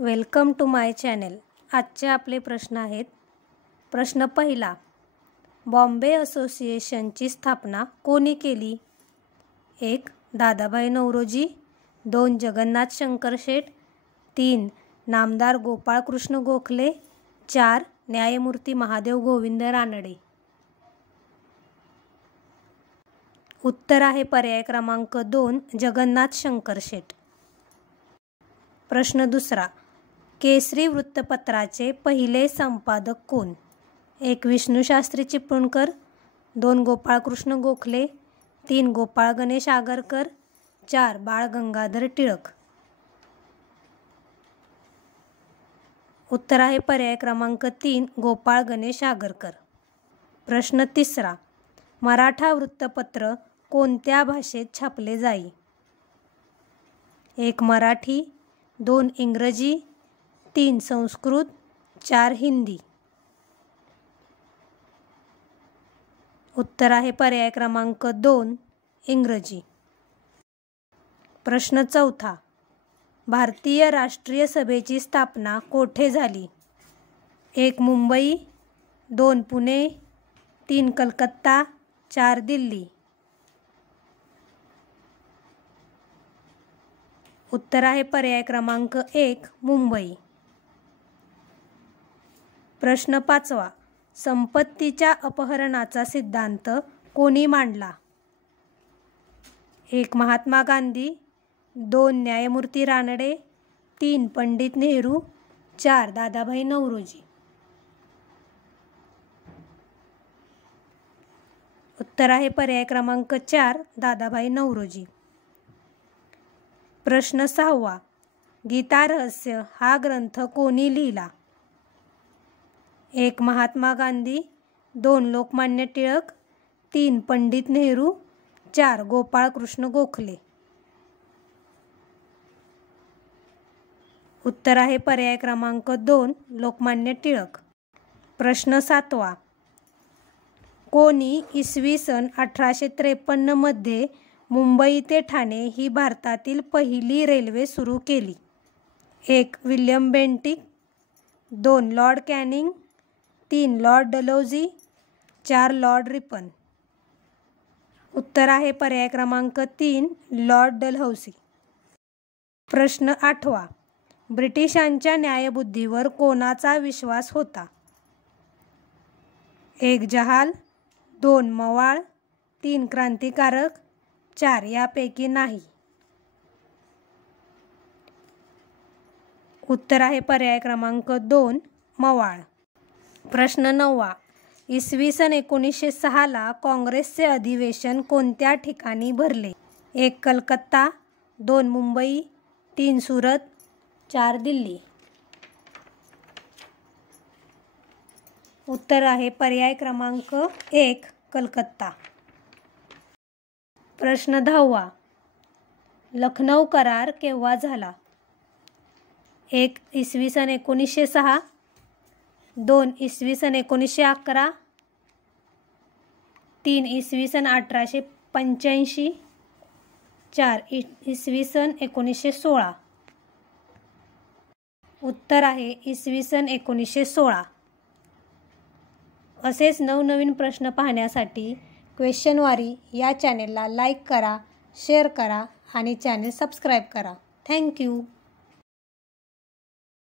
Welcome to my channel. आजचे आपले प्रश्न आहेत। प्रश्न पहिला, बॉम्बे असोसिएशनची स्थापना कोणी केली? 1. दादाभाई नौरोजी, 2. जगन्नाथ शंकर शेठ, 3. नामदार गोपाळ कृष्ण गोखले, 4. न्यायमूर्ती महादेव गोविंद रानडे। उत्तर आहे पर्याय क्रमांक 2, जगन्नाथ शंकर शेठ। प्रश्न दुसरा, केसरी वृत्तपत्राचे पहिले संपादक कोण? 1. विष्णुशास्त्री चिपळूणकर, 2. गोपाळकृष्ण गोखले, 3. गोपाळ गणेश आगरकर, 4. बाळ गंगाधर टिळक। उत्तर आहे पर्याय क्रमांक 3, गोपाळ गणेश आगरकर। प्रश्न तिसरा, मराठा वृत्तपत्र कोणत्या भाषेत छापले जाई? 1. मराठी, 2. इंग्रजी, 3. संस्कृत, 4. हिंदी। उत्तर आहे पर्याय क्रमांक 2, इंग्रजी। प्रश्न चौथा, भारतीय राष्ट्रीय सभेची स्थापना कोठे झाली? 1. मुंबई, 2. पुणे, 3. कलकत्ता, 4. दिल्ली। उत्तर आहे पर्याय क्रमांक 1, मुंबई। प्रश्न पाचवा, संपत्तीच्या अपहरणाचा सिद्धांत कोणी मांडला? 1. महात्मा गांधी, 2. न्यायमूर्ती रानडे, 3. पंडित नेहरू, 4. दादाभाई नौरोजी। उत्तर आहे पर्याय क्रमांक 4, दादाभाई नौरोजी। प्रश्न सहावा, गीता रहस्य हा ग्रंथ कोणी लिहिला? 1. महात्मा गांधी, 2. लोकमान्य टिळक, 3. पंडित नेहरू, 4. गोपाळ कृष्ण गोखले। उत्तर आहे पर्याय क्रमांक 2, लोकमान्य टिळक। प्रश्न सातवा, कोणी इसवी सन 1853 मध्ये मुंबई ते ठाणे ही भारतातील पहिली रेल्वे सुरू केली? 1. William Bentinck, 2. Lord Canning, 3. Lord Dalhousie, 4. Lord Ripon. उत्तर आहे पर्याय क्रमांक 3, लॉर्ड डलहौसी। प्रश्न आठवा, ब्रिटिशांच्या न्यायबुद्धीवर कोणाचा विश्वास होता? 1. जहाल, 2. मवाळ, 3. क्रांतिकारक, 4. यापैकी नाही। उत्तर आहे पर्याय क्रमांक 2, मवाळ। प्रश्न नववा, इसवी सन 1906 ला काँग्रेसचे अधिवेशन कोणत्या ठिकाणी भरले? 1. कलकत्ता, 2. मुंबई, 3. सुरत, 4. दिल्ली। उत्तर आहे पर्याय क्रमांक 1, कलकत्ता। प्रश्न 10वा, लखनौ करार केव्हा झाला? 1. इसवी सन 1906, 2. इसवी सन 1911, 3. इसवी सन 1885, 4. इसवी सन 1916। उत्तर आहे इसवी सन 1916। असेच नवनवीन प्रश्न पाहण्यासाठी क्वेश्चनवारी या चॅनेलला लाईक करा, शेअर करा आणि चॅनेल सबस्क्राईब करा। थँक्यू।